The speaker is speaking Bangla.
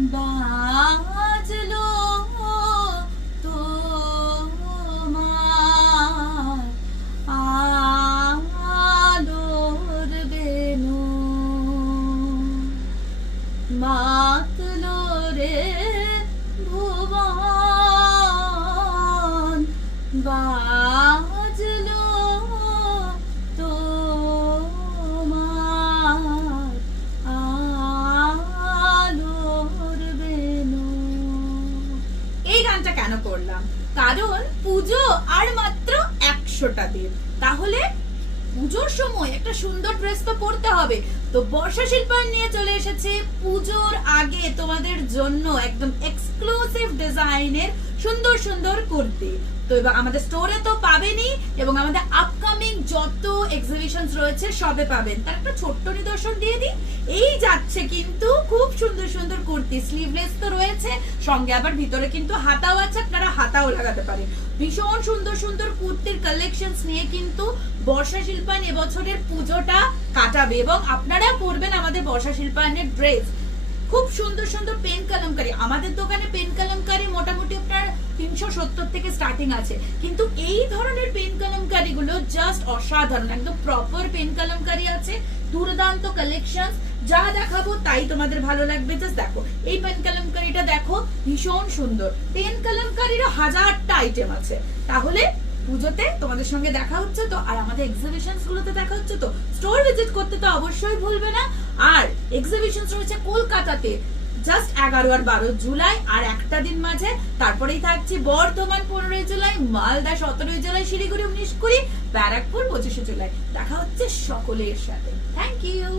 বাজলো তোমার আলোর বেনু, মাতলো রে ভুবন, বাজলো তোমার আলোর বেনু। এই গানটা কেন করলাম? কারণ পুজো আর মাত্র 100টা দিন, তাহলে পুজোর সময় একটা সুন্দর ড্রেস তো পরতে হবে। তো বর্ষা শিল্পায়ন নিয়ে চলে এসেছে পুজোর আগে তোমাদের জন্য একদম এক্সক্লুসিভ ডিজাইনের সুন্দর সুন্দর কুর্তি। তো এবার আমাদের স্টোরে তো পাবেনই, এবং আমাদের আপকামিং যত এক্সিবিশনস রয়েছে সবে পাবেন। তার একটা ছোট্ট নিদর্শন দিয়ে দিই, এই যাচ্ছে কিন্তু খুব সুন্দর সুন্দর কুর্তি, স্লিভলেস তো রয়েছে, সঙ্গে আবার ভিতরে কিন্তু হাতাও আছে, আপনারা হাতাও লাগাতে পারেন। ভীষণ সুন্দর সুন্দর কুর্তির কালেকশনস নিয়ে কিন্তু বর্ষা শিল্পায়ন এবছরের পুজোটা কাটাবে, এবং আপনারা পরবেন আমাদের বর্ষা শিল্পায়নের ড্রেস। খুব সুন্দর সুন্দর পেন কলমকারি, আমাদের দোকানে পেন কলমকারি মোটামুটি আপনার 370 থেকে স্টার্টিং আছে, কিন্তু এই ধরনের পেন কলমকারি গুলো জাস্ট অসাধারণ, একদম প্রপার পেন কলমকারি আছে, দুর্দান্ত কালেকশন। যা দেখাবো তাই তোমাদের ভালো লাগবে। জাস্ট দেখো এই পেন কলমকারিটা, দেখো ভীষণ সুন্দর। পেন কলমকারিরও 1000টা আইটেম আছে। তাহলে পুজোতে তোমাদের সঙ্গে দেখা হচ্ছে তো, আর আমাদের এক্সিবিশনস গুলোতে দেখা হচ্ছে তো, স্টোর ভিজিট করতে তো অবশ্যই ভুলবে না। আর এক্সিবিশনস রয়েছে কলকাতাতে জাস্ট 11 আর 12 জুলাই, আর একটা দিন মাঝে। তারপরেই থাকছে বর্ধমান 15 জুলাই, মালদা 17 জুলাই, শিলিগুড়ি 19 কুড়ি, ব্যারাকপুর 25 জুলাই। দেখা হচ্ছে সকলের সাথে। Thank you.